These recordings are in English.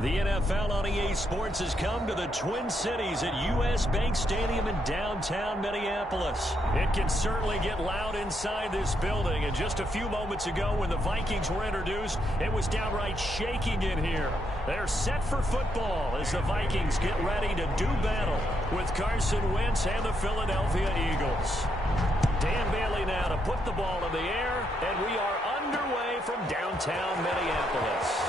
The NFL on EA Sports has come to the Twin Cities at U.S. Bank Stadium in downtown Minneapolis. It can certainly get loud inside this building, and just a few moments ago when the Vikings were introduced, it was downright shaking in here. They're set for football as the Vikings get ready to do battle with Carson Wentz and the Philadelphia Eagles. Dan Bailey now to put the ball in the air, and we are underway from downtown Minneapolis.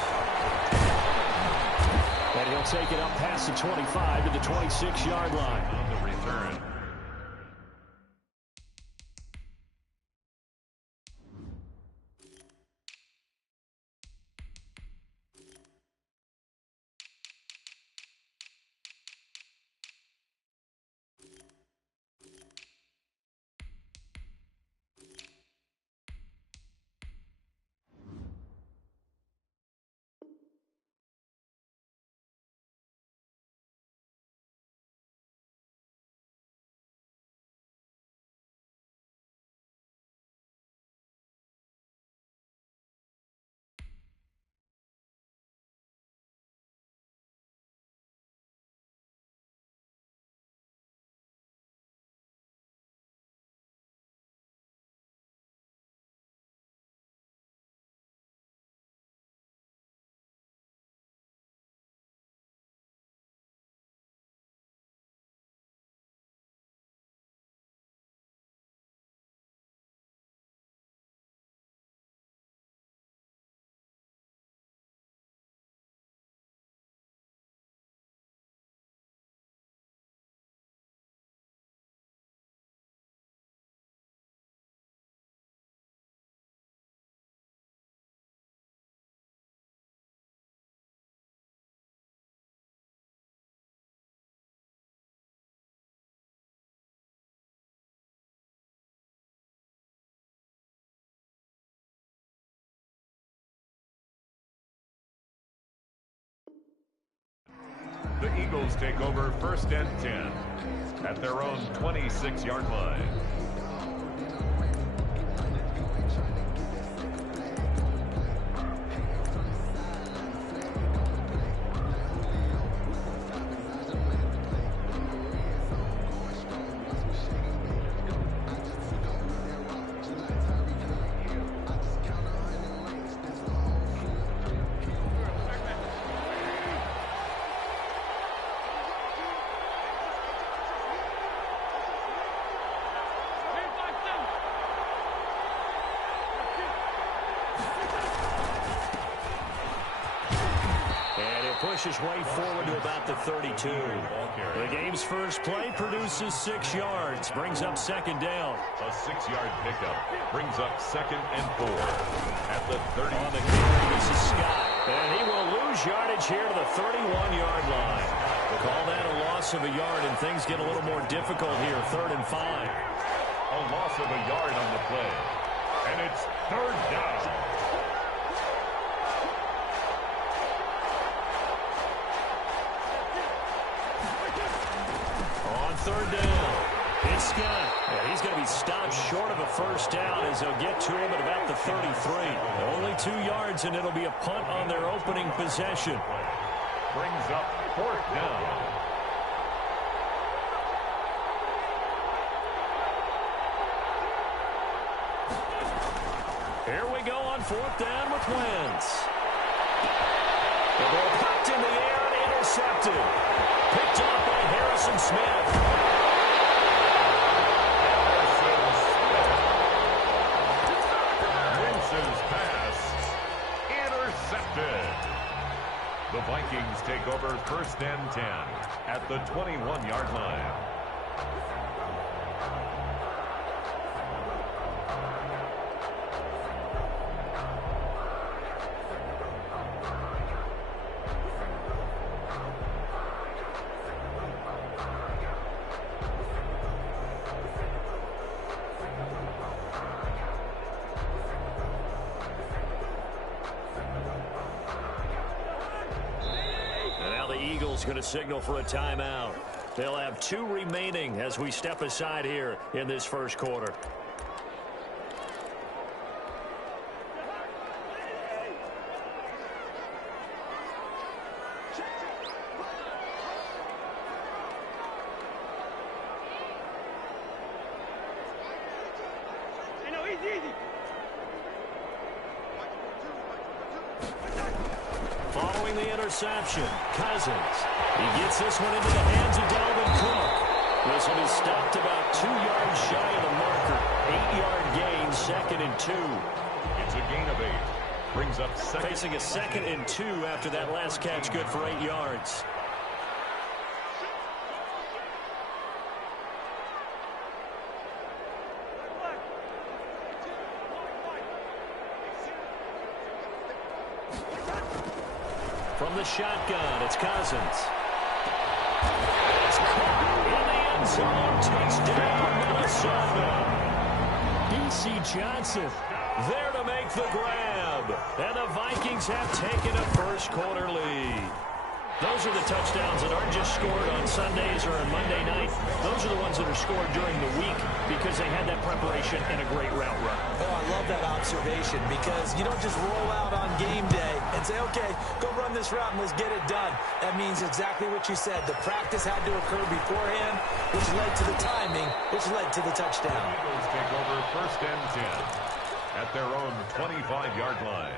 And he'll take it up past the 25 to the 26-yard line. On the return. The Eagles take over 1st and 10 at their own 26-yard line. Pushes way forward to about the 32. The game's first play produces 6 yards, brings up 2nd down. A 6-yard pickup brings up 2nd and 4 at the 30. On the carry, this is Scott, and he will lose yardage here to the 31-yard line. Call that a loss of a yard, and things get a little more difficult here, 3rd and 5. A loss of a yard on the play, and it's 3rd down. Third down. It's Scott. Yeah, he's going to be stopped short of a 1st down as they'll get to him at about the 33. Only 2 yards, and it'll be a punt on their opening possession. Brings up 4th down. Here we go on 4th down with Wentz. The ball popped in the air and intercepted. Picked up by Harrison Smith. Wentz's pass intercepted. The Vikings take over 1st and 10 at the 21-yard line. Going to signal for a timeout. They'll have 2 remaining as we step aside here in this 1st quarter. Following the interception, Cousins. He gets this one into the hands of Dalvin Cook. This one is stopped about 2 yards shy of the marker. 8-yard gain, 2nd and 2. It's a gain of 8. Brings up second. Facing a 2nd and 2 after that last catch, good for 8 yards. From the shotgun, it's Cousins. It's caught in the end zone. Touchdown, Minnesota. DC Johnson there to make the grab. And the Vikings have taken a first-quarter lead. Those are the touchdowns that aren't just scored on Sundays or on Monday night. Those are the ones that are scored during the week because they had that preparation and a great route run. Oh, I love that observation because you don't just roll out on game day and say, okay, go run this route and let's get it done. That means exactly what you said. The practice had to occur beforehand, which led to the timing, which led to the touchdown. The Eagles take over 1st and 10 at their own 25-yard line.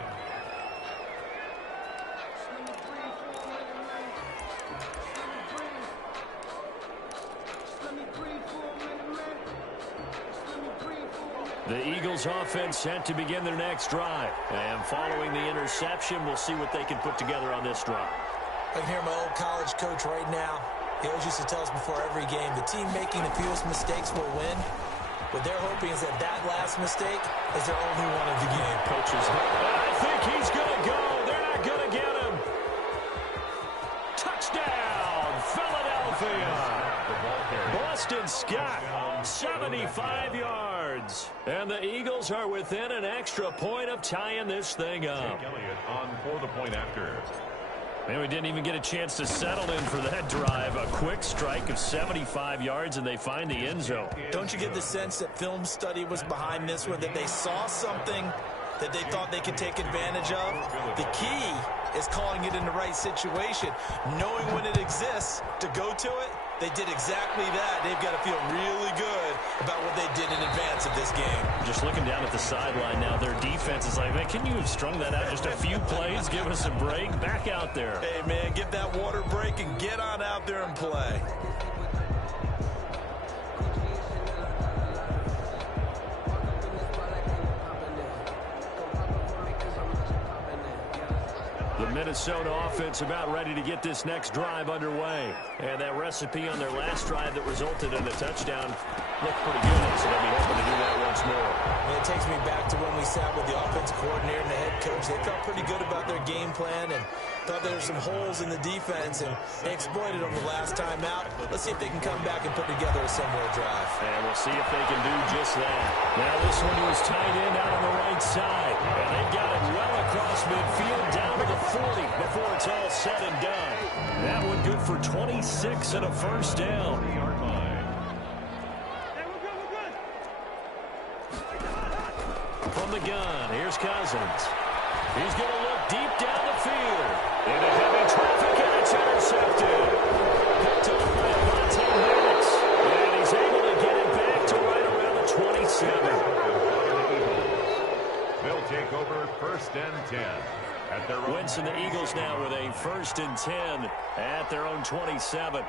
The Eagles offense set to begin their next drive. And following the interception, we'll see what they can put together on this drive. I can hear my old college coach right now. He always used to tell us before every game, the team making the fewest mistakes will win. What they're hoping is that that last mistake is their only one of the game. Coaches, I think he's going to go. They're not going to get him. Touchdown, Philadelphia. Boston Scott, 75 yards. And the Eagles are within an extra point of tying this thing up. Elliott on for the point after. And we didn't even get a chance to settle in for that drive. A quick strike of 75 yards, and they find the end zone. Don't you get the sense that film study was behind this one, that they saw something that they thought they could take advantage of? The key is calling it in the right situation, knowing when it exists to go to it. They did exactly that. They've got to feel really good about what they did in advance of this game. Just looking down at the sideline now, their defense is like, man, can you have strung that out just a few plays? Give us a break. Back out there. Hey, man, get that water break and get on out there and play. The Minnesota offense about ready to get this next drive underway. And that recipe on their last drive that resulted in a touchdown looked pretty good, so they'll be hoping to do that once more. It takes me back to when we sat with the offense coordinator and the head coach. They felt pretty good about their game plan and thought there were some holes in the defense, and they exploited them the last time out. Let's see if they can come back and put together a similar drive. And we'll see if they can do just that. Now this one was tight end out on the right side, and they've got it well across midfield down to the 40 before it's all said and done. That one good for 26 and a first down. From the gun, here's Cousins. He's going to look deep down the field. Into heavy traffic, and it's intercepted. Picked up by Monte Harris. And he's able to get it back to right around the 27. They'll take over 1st and 10. At their own. Wentz and the Eagles now with a 1st and 10 at their own 27.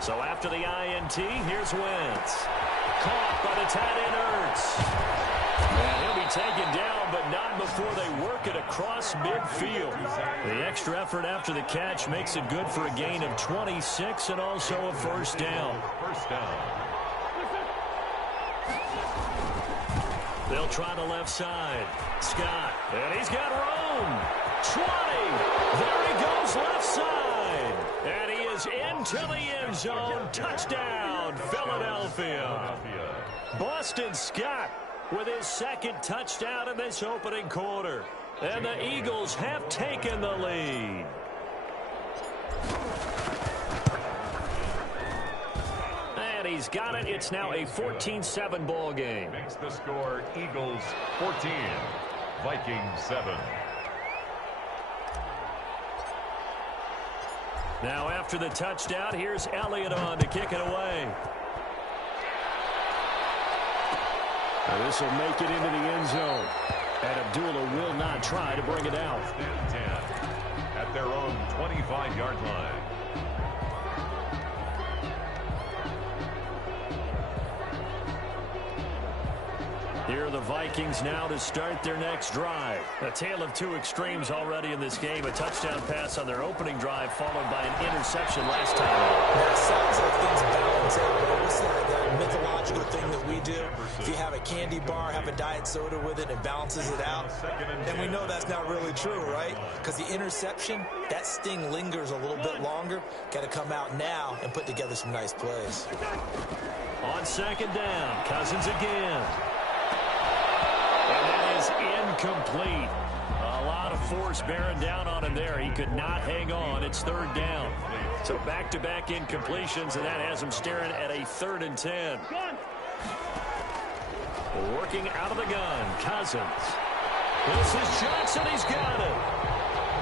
So after the INT, here's Wentz. Caught by the tight end Ertz. And he'll be taken down, but not before they work it across midfield. The extra effort after the catch makes it good for a gain of 26 and also a first down. First down. They'll try the left side. Scott, and he's got room. 20. There he goes left side. And he is into the end zone. Touchdown, Philadelphia. Boston Scott with his 2nd touchdown in this opening quarter. And the Eagles have taken the lead. And he he's got it. It's now a 14-7 ball game. Makes the score Eagles 14, Vikings 7. Now after the touchdown, here's Elliott on to kick it away. And this will make it into the end zone. And Abdullah will not try to bring it out. 10 at their own 25-yard line. Here are the Vikings now to start their next drive. A tale of two extremes already in this game. A touchdown pass on their opening drive followed by an interception last time. Now, it sounds like things balance out, but it's like that mythological thing that we do. If you have a candy bar, have a diet soda with it, it balances it out. And we know that's not really true, right? Because the interception, that sting lingers a little bit longer. Got to come out now and put together some nice plays. On second down, Cousins again. And that is incomplete. A lot of force bearing down on him there. He could not hang on. It's third down. So back-to-back incompletions, and that has him staring at a 3rd and 10. Working out of the gun, Cousins. This is Johnson. He's got it.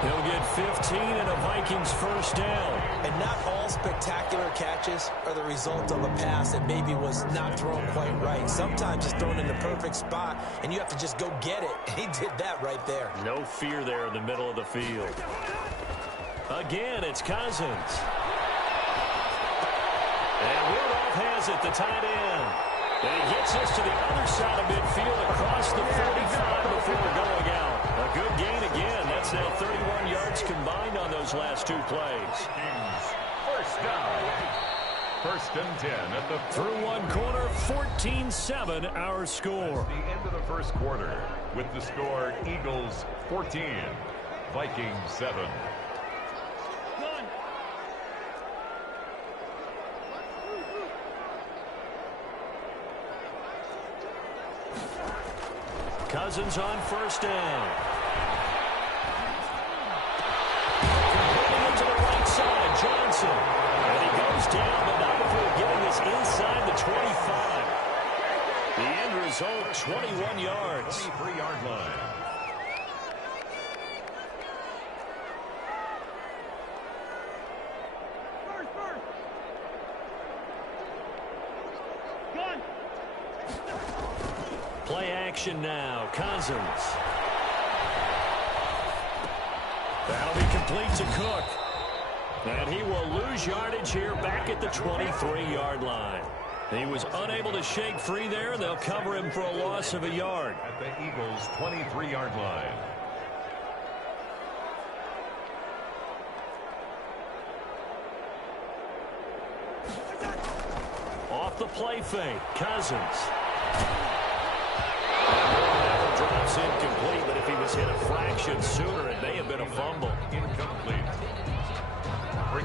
He'll get 15 and a Vikings first down. And not all spectacular catches are the result of a pass that maybe was not thrown quite right. Sometimes it's thrown in the perfect spot, and you have to just go get it. And he did that right there. No fear there in the middle of the field. Again, it's Cousins. And Rudolph has it, the tight end. And he gets us to the other side of midfield across the 45 before going out. A good gain again. That's now 31 yards combined on those last two plays. First down. 1st and 10 at the through one quarter, 14-7 our score. The end of the first quarter with the score Eagles 14, Vikings 7. Cousins on first down. Completing it to the right side, Johnson. And he goes down, but not before getting this inside the 25. The end result, 21 yards. 23-yard line. Play action now. Cousins. That'll be complete to Cook. And he will lose yardage here back at the 23-yard line. He was unable to shake free there. They'll cover him for a loss of a yard. At the Eagles' 23-yard line. Off the play fake. Cousins. Drops incomplete, but if he was hit a fraction sooner, it may have been a fumble. Incomplete.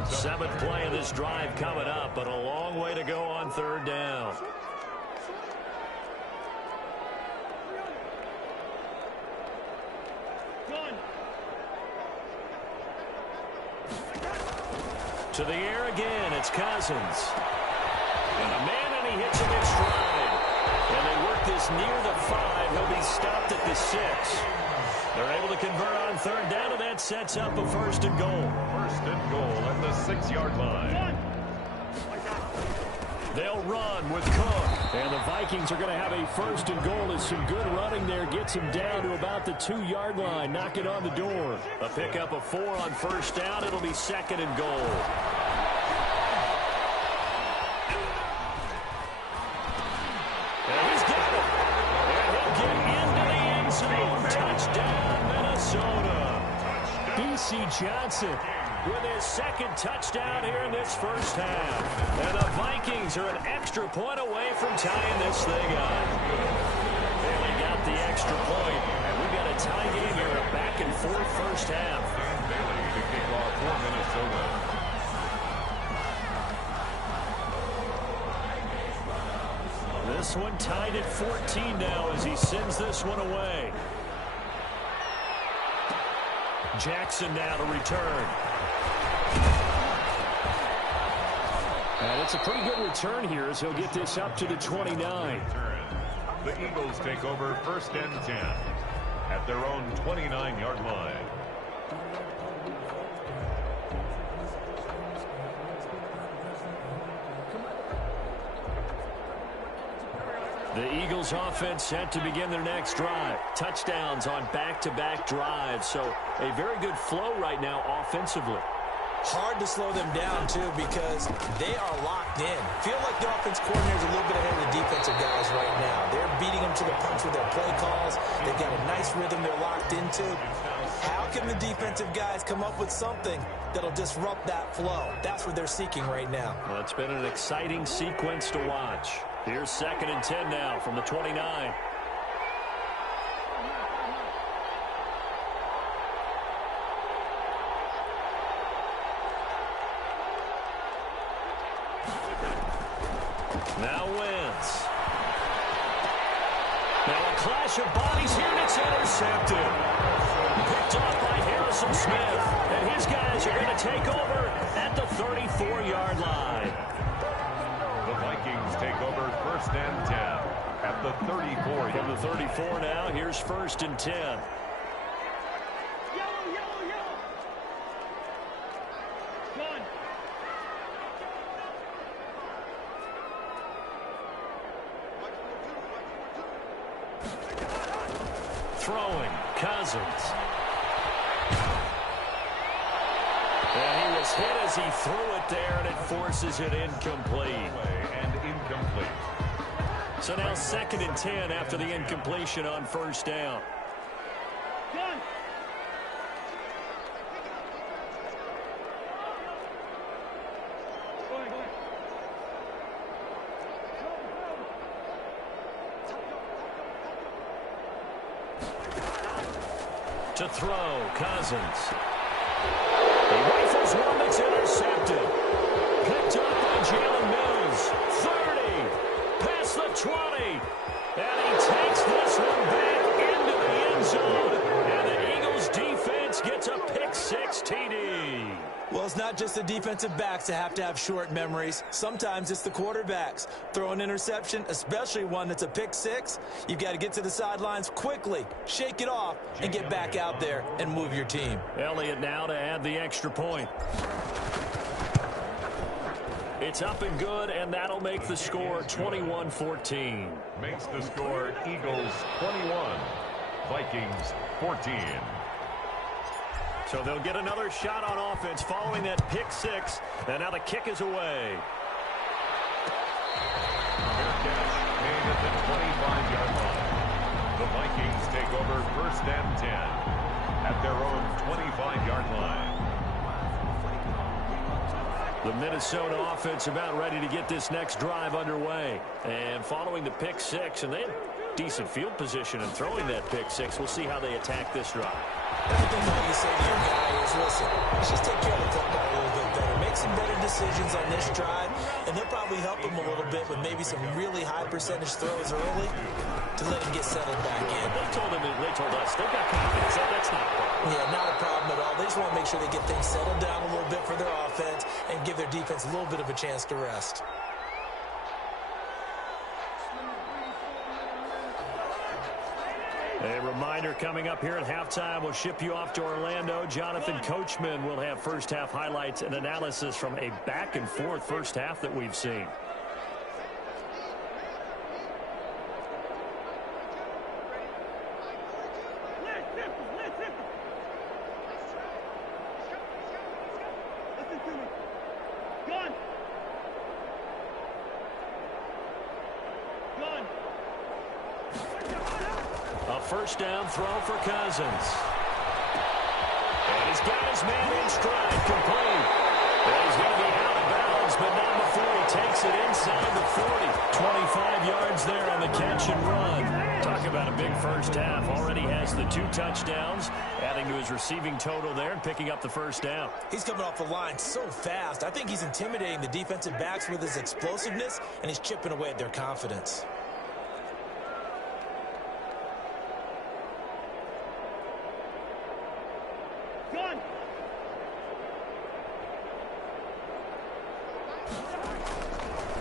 7th play of this drive coming up, but a long way to go on 3rd down. To the air again, it's Cousins. And a man, and he hits him in stride. And they work this near the 5. He'll be stopped at the 6. They're able to convert on 3rd down, and that sets up a 1st and goal. 1st and goal at the 6-yard line. They'll run with Cook. And the Vikings are going to have a 1st and goal as some good running there gets him down to about the 2-yard line. Knock it on the door. A pickup of 4 on 1st down. It'll be 2nd and goal. Johnson with his 2nd touchdown here in this first half. And the Vikings are an extra point away from tying this thing up. And they got the extra point. And we've got a tie game here, a back-and-forth first half. Bailey to kick off for Minnesota. This one tied at 14 now as he sends this one away. Jackson now to return. And And it's a pretty good return here as he'll get this up to the 29. The Eagles take over 1st and 10 at their own 29-yard line. The Eagles offense set to begin their next drive. Touchdowns on back-to-back drives. So a very good flow right now offensively. Hard to slow them down, too, because they are locked in. Feel like the offense coordinator is a little bit ahead of the defensive guys right now. They're beating them to the punch with their play calls. They've got a nice rhythm they're locked into. How can the defensive guys come up with something that'll disrupt that flow? That's what they're seeking right now. Well, it's been an exciting sequence to watch. Here's 2nd and 10 now from the 29. Now Wentz. Now a clash of bodies here, and it's intercepted. Picked off by Harrison Smith. And his guys are going to take over at the 34-yard line. The Vikings take over 1st and 10 at the 34. From the 34 now, here's 1st and 10. Throwing, Cousins. And he was hit as he threw it there, and it forces it incomplete. And incomplete. So now 2nd and 10 after the incompletion on 1st down. To throw, Cousins. He rifles one that's intercepted. Picked up by Jalen Mills. 30. Past the 20. And he takes this one back into the end zone. And the Eagles defense gets a pick-6 TD. Well, it's not just the defensive backs that have to have short memories. Sometimes it's the quarterbacks. Throw an interception, especially one that's a pick-6, you've got to get to the sidelines quickly, shake it off, and get back out there and move your team. Elliott now to add the extra point. It's up and good, and that'll make the score 21-14. Makes the score Eagles 21, Vikings 14. So they'll get another shot on offense following that pick-6, and now the kick is away. Fair catch made at the 25-yard line. The Vikings take over 1st and 10 at their own 25-yard line. The Minnesota offense about ready to get this next drive underway. And following the pick-6, and they had decent field position in throwing that pick-6. We'll see how they attack this drive. Everything that you say to your guy is, listen, let's just take care of the football a little bit better. Make some better decisions on this drive, and they'll probably help him a little bit with maybe some really high percentage throws early to let him get settled back in. They told us they've got confidence. That's not a problem. Yeah, not a problem at all. They just want to make sure they get things settled down a little bit for their offense and give their defense a little bit of a chance to rest. A reminder coming up here at halftime, we'll ship you off to Orlando. Jonathan Coachman will have first half highlights and analysis from a back-and-forth first half that we've seen. First down throw for Cousins. And he's got his man in stride, complete. And he's going to be out of bounds, but not before he takes it inside the 40. 25 yards there on the catch and run. Talk about a big first half. Already has the 2 touchdowns, adding to his receiving total there and picking up the first down. He's coming off the line so fast. I think he's intimidating the defensive backs with his explosiveness, and he's chipping away at their confidence.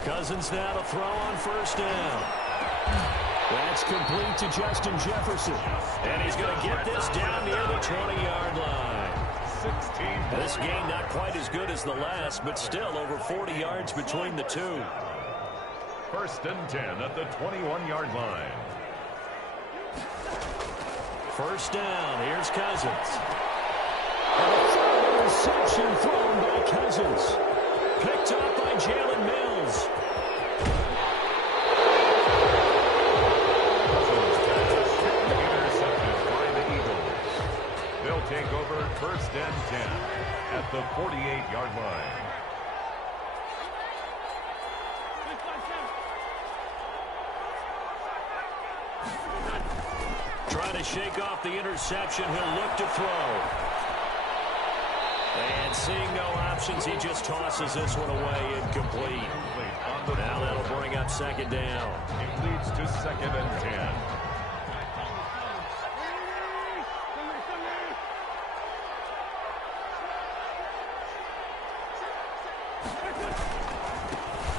Cousins now to throw on first down. That's complete to Justin Jefferson. And he's going to get this down near the 20-yard line. This game not quite as good as the last, but still over 40 yards between the two. First and 10 at the 21-yard line. First down. Here's Cousins. And a third interception thrown by Cousins. Picked up by Jalen Mills. Intercepted by the Eagles. They'll take over first and 10 at the 48-yard line. Trying to shake off the interception. He'll look to throw. And seeing no options, he just tosses this one away incomplete. Now that'll bring up second down. It leads to second and 10.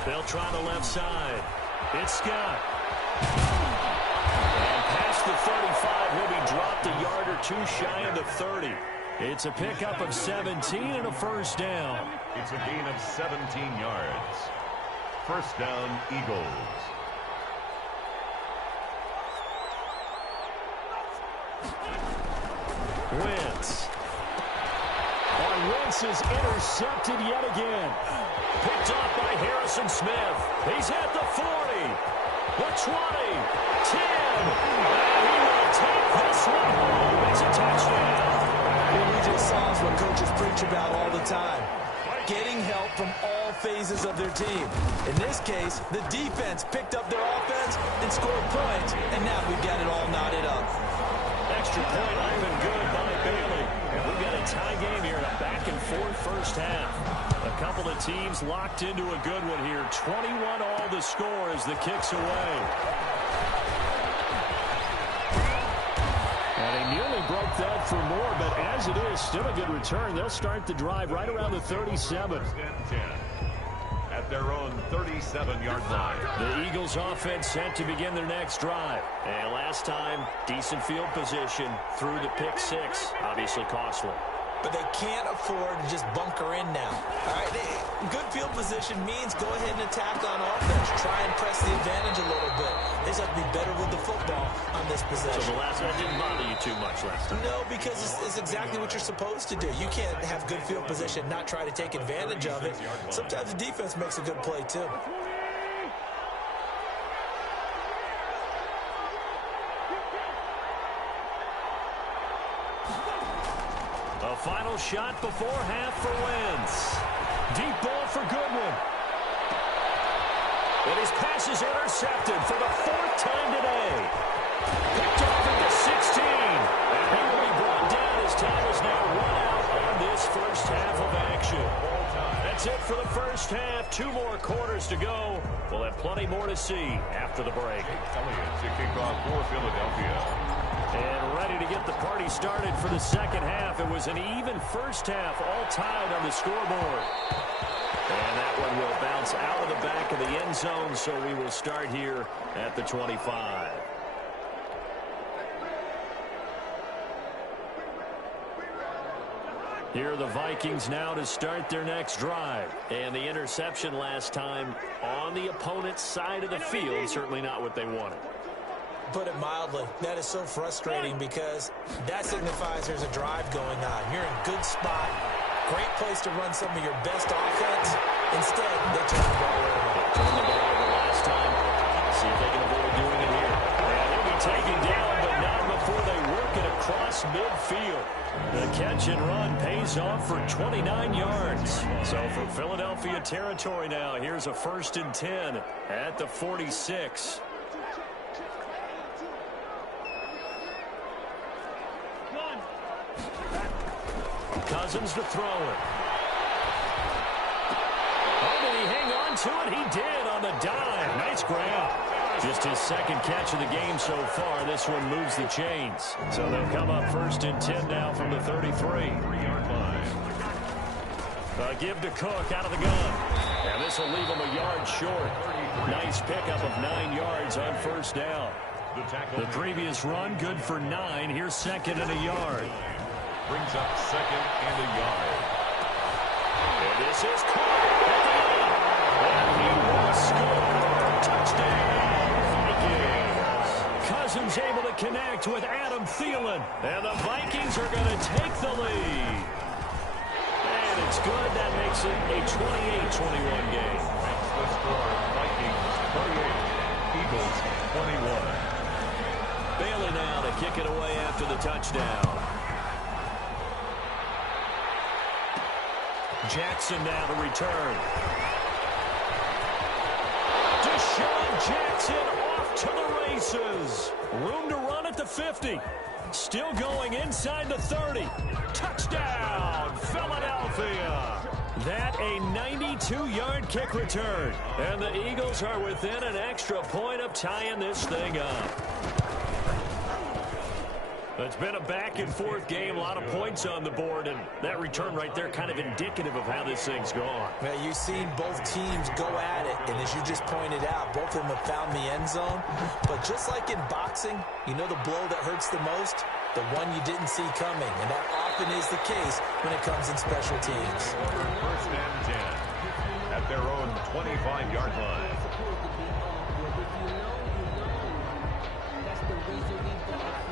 They'll try the left side. It's Scott. And past the 35, he'll be dropped a yard or two shy of the 30. It's a pickup of 17 and a first down. It's a gain of 17 yards. First down, Eagles. Wentz. And Wentz is intercepted yet again. Picked off by Harrison Smith. He's at the 40, the 20, 10. And he will take this one home. It's a touchdown. What we just saw is what coaches preach about all the time. Getting help from all phases of their team. In this case, the defense picked up their offense and scored points, and now we've got it all knotted up. Extra point up and good by Bailey. And we've got a tie game here in a back-and-forth first half. A couple of teams locked into a good one here. 21 all the score as the kick's away. And he nearly broke that for more, but as it is, still a good return. They'll start the drive right around the 37. At their own 37-yard line. The Eagles offense set to begin their next drive. And last time, decent field position through the pick six. Obviously costly. But they can't afford to just bunker in now. All right, good field position means go ahead and attack on offense. Try and press the advantage a little bit. They just have to be better with the football on this possession. So the last one didn't bother you too much last time? No, because it's exactly what you're supposed to do. You can't have good field position, not try to take advantage of it. Sometimes the defense makes a good play, too. A final shot before half for Wentz. Deep ball for Goodwin. And his pass is intercepted for the fourth time today. Picked off at the 16. And he will be brought down as time is now run out on this first half of action. That's it for the first half. 2 more quarters to go. We'll have plenty more to see after the break. Elliott to kick off for Philadelphia. And ready to get the party started for the second half. It was an even first half, all tied on the scoreboard. And that one will bounce out of the back of the end zone, so we will start here at the 25. Here are the Vikings now to start their next drive. And the interception last time on the opponent's side of the field, certainly not what they wanted. Put it mildly, that is so frustrating because that signifies there's a drive going on. You're in a good spot, great place to run some of your best offense. Instead, they turn the ball over. Turn the ball over last time. See if they can avoid doing it here. And they'll be taken down, but not before they work it across midfield. The catch and run pays off for 29 yards. So for Philadelphia territory now, here's a 1st and 10 at the 46. Cousins to throw it. Oh, did he hang on to it? He did on the dive. Nice grab. Just his second catch of the game so far. This one moves the chains. So they'll come up 1st and 10 now from the 33. 3-yard line. Give to Cook out of the gun. And This will leave them a yard short. Nice pickup of 9 yards on first down. The previous run, good for 9. Here's second and a yard. Brings up second and a yard. And this is caught at the end. And he will score. Touchdown, Vikings. Cousins able to connect with Adam Thielen. And the Vikings are going to take the lead. And it's good. That makes it a 28-21 game. Makes the score Vikings 28, Eagles 21. Bailey now to kick it away after the touchdown. Jackson now to return. Deshaun Jackson off to the races. Room to run at the 50. Still going inside the 30. Touchdown, Philadelphia. That a 92-yard kick return. And the Eagles are within an extra point of tying this thing up. It's been a back-and-forth game, a lot of points on the board, and that return right there kind of indicative of how this thing's gone. Well, you've seen both teams go at it, and as you just pointed out, both of them have found the end zone. But just like in boxing, you know the blow that hurts the most? The one you didn't see coming, and that often is the case when it comes in special teams. First and 10 at their own 25-yard line.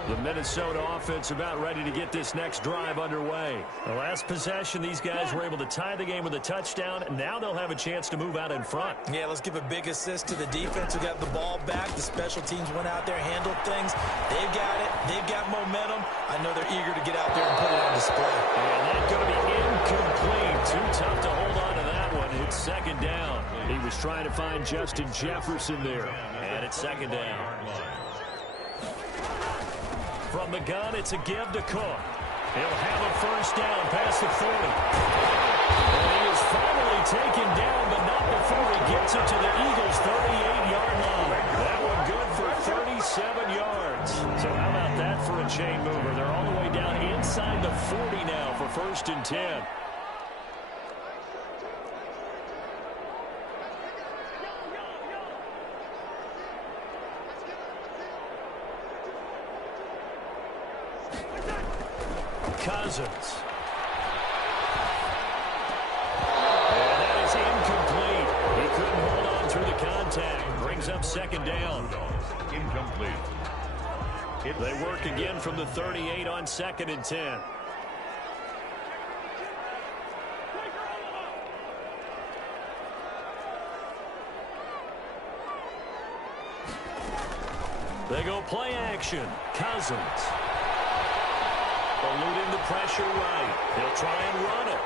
The Minnesota offense about ready to get this next drive underway. The last possession, these guys were able to tie the game with a touchdown, and now they'll have a chance to move out in front. Yeah, let's give a big assist to the defense who got the ball back. The special teams went out there, handled things. They've got it. They've got momentum. I know they're eager to get out there and put it on display. And that's going to be incomplete. Too tough to hold on to that one. It's second down. He was trying to find Justin Jefferson there. And it's second down. From the gun, it's a give to Cook. He'll have a first down past the 40. And he is finally taken down, but not before he gets it to the Eagles' 38-yard line. That one good for 37 yards. So how about that for a chain mover? They're all the way down inside the 40 now for first and 10. Cousins. And that is incomplete. He couldn't hold on through the contact. Brings up second down. Incomplete. They work again from the 38 on second and 10. They go play action. Cousins. Eluding the pressure right. He'll try and run it.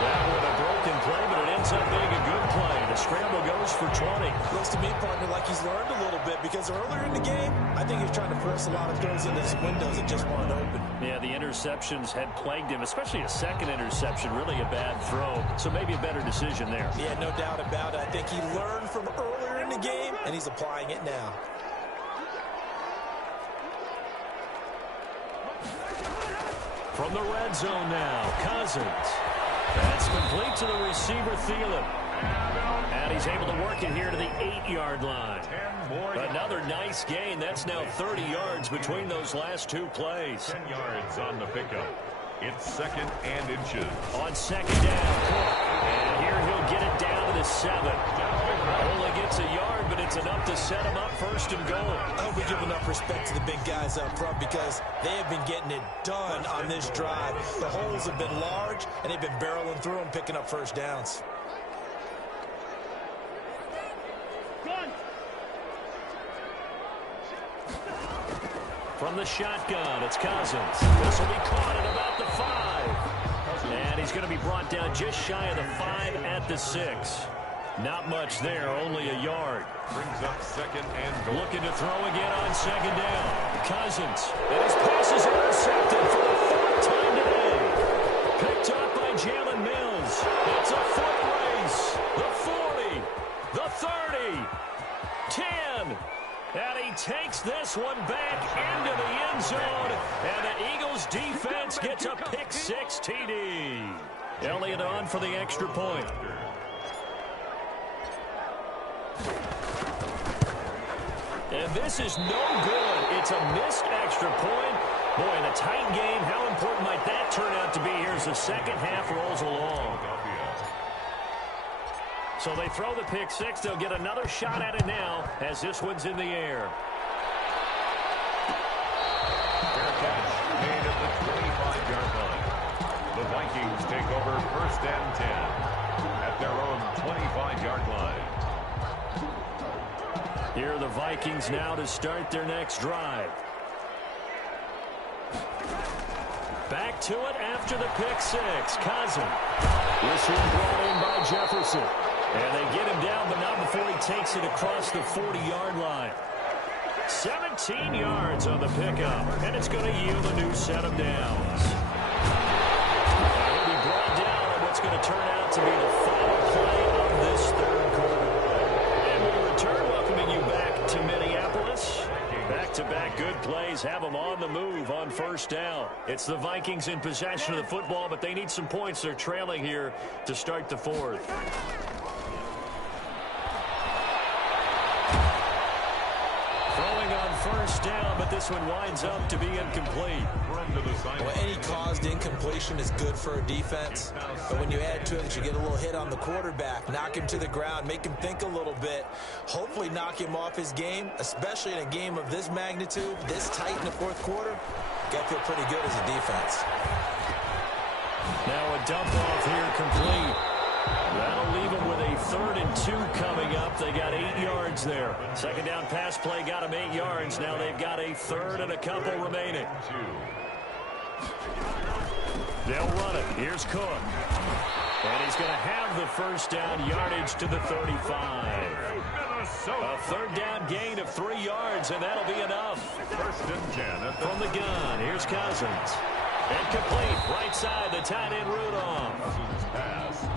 That one a broken play, but it ends up being a good play. The scramble goes for 20. Looks to me, partner, like he's learned a little bit because earlier in the game, I think he was trying to force a lot of throws into his windows that just weren't open. Yeah, the interceptions had plagued him, especially a second interception, really a bad throw. So maybe a better decision there. Yeah, no doubt about it. I think he learned from earlier in the game, and he's applying it now. From the red zone now, Cousins. That's complete to the receiver, Thielen. And he's able to work it here to the 8-yard line. Another nice gain. That's now 30 yards between those last two plays. 10 yards on the pickup. It's second and inches. On second down, Cook. And here he'll get it down to the 7. Only gets a yard, but it's enough to set him up first and goal. I hope we give enough respect to the big guys up front because they have been getting it done on this drive. The holes have been large, and they've been barreling through them, picking up first downs. From the shotgun, it's Cousins. This will be caught at about the 5. And he's going to be brought down just shy of the 5 at the 6. Not much there, only a yard. Brings up second and goal. Looking to throw again on second down. Cousins. And his pass is intercepted for the 4th time today. Picked up by Jalen Mills. It's a foot race. The 40. The 30. 10. And he takes this one back into the end zone. And the Eagles defense gets a pick 6 TD. Elliott on for the extra point. And this is no good. It's a missed extra point. Boy, in a tight game, how important might that turn out to be here as the second half rolls along? So they throw the pick six. They'll get another shot at it now as this one's in the air. Fair catch made at the 25-yard line. The Vikings take over first and 10 at their own 25-yard line. Here are the Vikings now to start their next drive. Back to it after the pick six. Cousin. This one brought in by Jefferson. And they get him down, but not before he takes it across the 40-yard line. 17 yards on the pickup, and it's going to yield a new set of downs. And he'll be brought down on what's going to turn out to be the final play of this third quarter. And we return, welcoming you back to Minneapolis. Back-to-back good plays have them on the move on first down. It's the Vikings in possession of the football, but they need some points. They're trailing here to start the fourth. Throwing on first down, but this one winds up to be incomplete. Well, any caused incompletion is good for a defense, but when you add to it, you get a little hit on the quarterback, knock him to the ground, make him think a little bit, hopefully knock him off his game, especially in a game of this magnitude, this tight in the fourth quarter. Got to feel pretty good as a defense. Now a dump off here complete. That'll leave them with a 3rd and 2 coming up. They got 8 yards there. Second down pass play got them 8 yards. Now they've got a 3rd and a couple remaining. They'll run it. Here's Cook. And he's going to have the first down yardage to the 35. A 3rd down gain of 3 yards, and that'll be enough. First and 10 from the gun. Here's Cousins. And complete. Right side, the tight end Rudolph.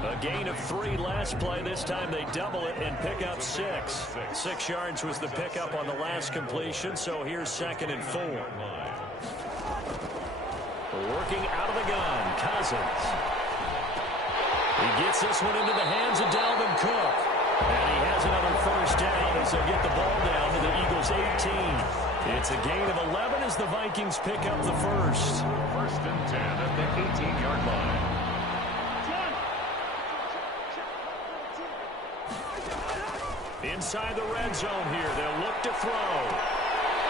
A gain of 3 last play. This time they double it and pick up 6. 6 yards was the pickup on the last completion, so here's 2nd and 4. Working out of the gun, Cousins. He gets this one into the hands of Dalvin Cook. And he has another first down as they get the ball down to the Eagles' 18. It's a gain of 11 as the Vikings pick up the first. First and 10 at the 18-yard line. Inside the red zone here, they'll look to throw.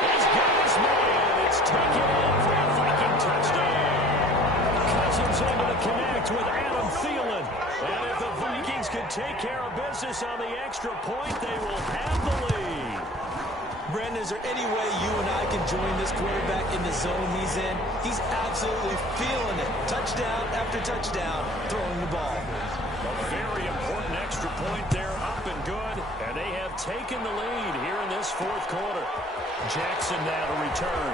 He's got his man. It's taken in for a Viking touchdown. Cousins able to connect with Adam Thielen. And if the Vikings can take care of business on the extra point, they will have the lead. Brandon, is there any way you and I can join this quarterback in the zone he's in? He's absolutely feeling it. Touchdown after touchdown, throwing the ball. A very important extra point there, up and good. And they have taken the lead here in this fourth quarter. Jackson now to return.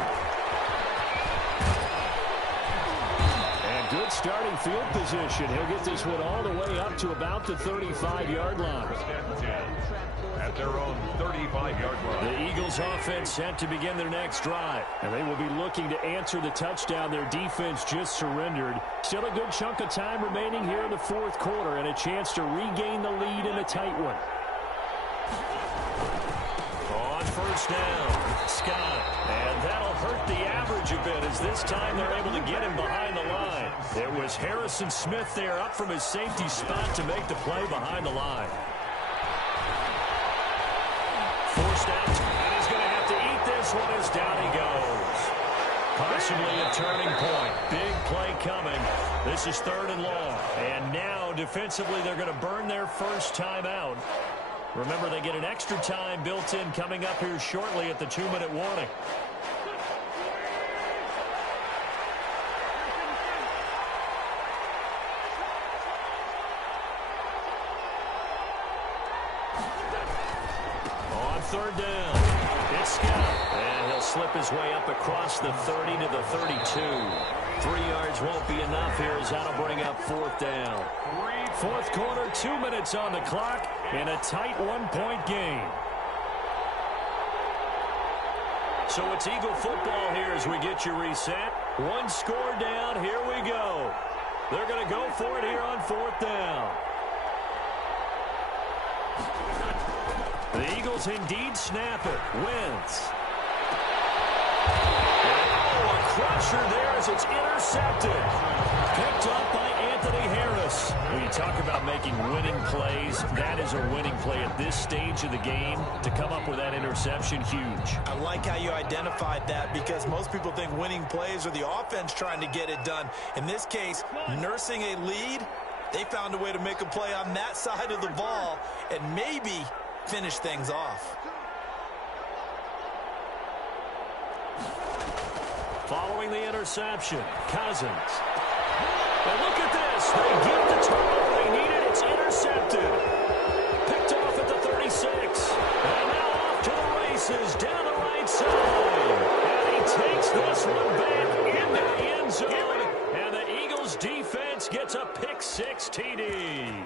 And good starting field position. He'll get this one all the way up to about the 35-yard line. At their own 35-yard line. The Eagles offense set to begin their next drive. And they will be looking to answer the touchdown their defense just surrendered. Still a good chunk of time remaining here in the fourth quarter and a chance to regain the lead in a tight one. On first down, Scott. And that'll hurt the average a bit as this time they're able to get him behind the line. There was Harrison Smith there up from his safety spot to make the play behind the line. Forced out, and he's going to have to eat this one as down he goes. Possibly a turning point. Big play coming. This is 3rd and long. And now, defensively, they're going to burn their first time out. Remember, they get an extra time built in coming up here shortly at the 2-minute warning. On 3rd down, it's Scott. And he'll slip his way up across the 30 to the 32. 3 yards won't be enough here as that'll bring up 4th down. Fourth quarter, 2 minutes on the clock, and a tight 1-point game. So it's Eagle football here as we get you reset. 1 score down, here we go. They're going to go for it here on 4th down. The Eagles indeed snap it. Wentz. Crusher there as it's intercepted. Picked up by Anthony Harris. When you talk about making winning plays, that is a winning play at this stage of the game. To come up with that interception, huge. I like how you identified that because most people think winning plays are the offense trying to get it done. In this case, nursing a lead, they found a way to make a play on that side of the ball and maybe finish things off. Following the interception, Cousins. But look at this. They get the turnover they needed. It's intercepted. Picked off at the 36. And now off to the races down the right side. And he takes this one back into the end zone. And the Eagles defense gets a pick-6 TD.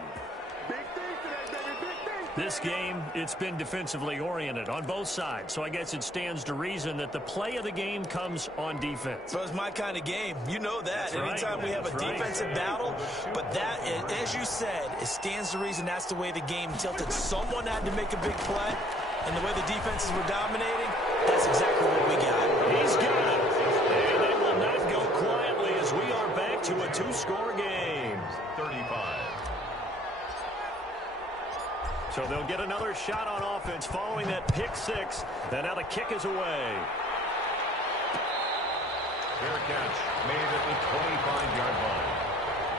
This game, it's been defensively oriented on both sides, so I guess it stands to reason that the play of the game comes on defense. So it's my kind of game. You know that. That's Anytime we have a defensive battle, but that, as you said, it stands to reason that's the way the game tilted. Someone had to make a big play, and the way the defenses were dominating, that's exactly what we got. He's got it. And they will not go quietly as we are back to a two-score game. 35. So they'll get another shot on offense following that pick-6. And now the kick is away. Fair catch made at the 25-yard line.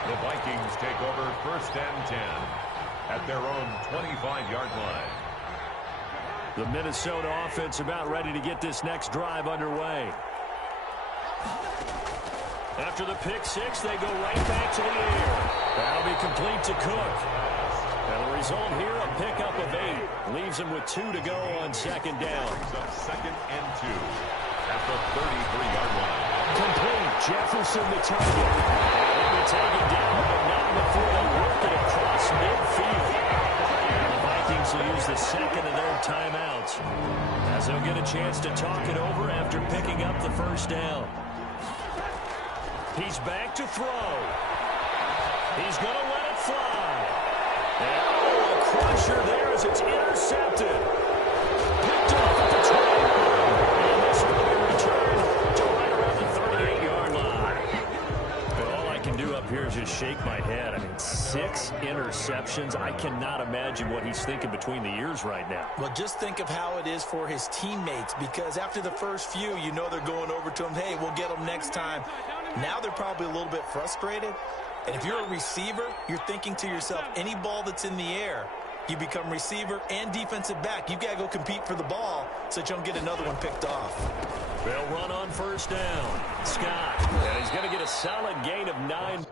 The Vikings take over 1st and 10 at their own 25-yard line. The Minnesota offense about ready to get this next drive underway. After the pick-6, they go right back to the air. That'll be complete to Cook. And the result here, a pickup of 8. Leaves him with 2 to go on 2nd down. Up 2nd and 2 at the 33-yard line. Complete. Jefferson the target. And he'll be taken down, but not before they work it across midfield. And the Vikings will use the second of their timeouts as they'll get a chance to talk it over after picking up the 1st down. He's back to throw. He's going to let it fly. And a crusher there as it's intercepted. Picked off at the 21. And this will be returned to right around the 38-yard line. But all I can do up here is just shake my head. I mean, 6 interceptions. I cannot imagine what he's thinking between the ears right now. Well, just think of how it is for his teammates, because after the first few, you know they're going over to him, hey, we'll get them next time. Now they're probably a little bit frustrated. And if you're a receiver, you're thinking to yourself, any ball that's in the air, you become receiver and defensive back. You've got to go compete for the ball so that you don't get another one picked off. They'll run on 1st down. Scott, and he's going to get a solid gain of 9.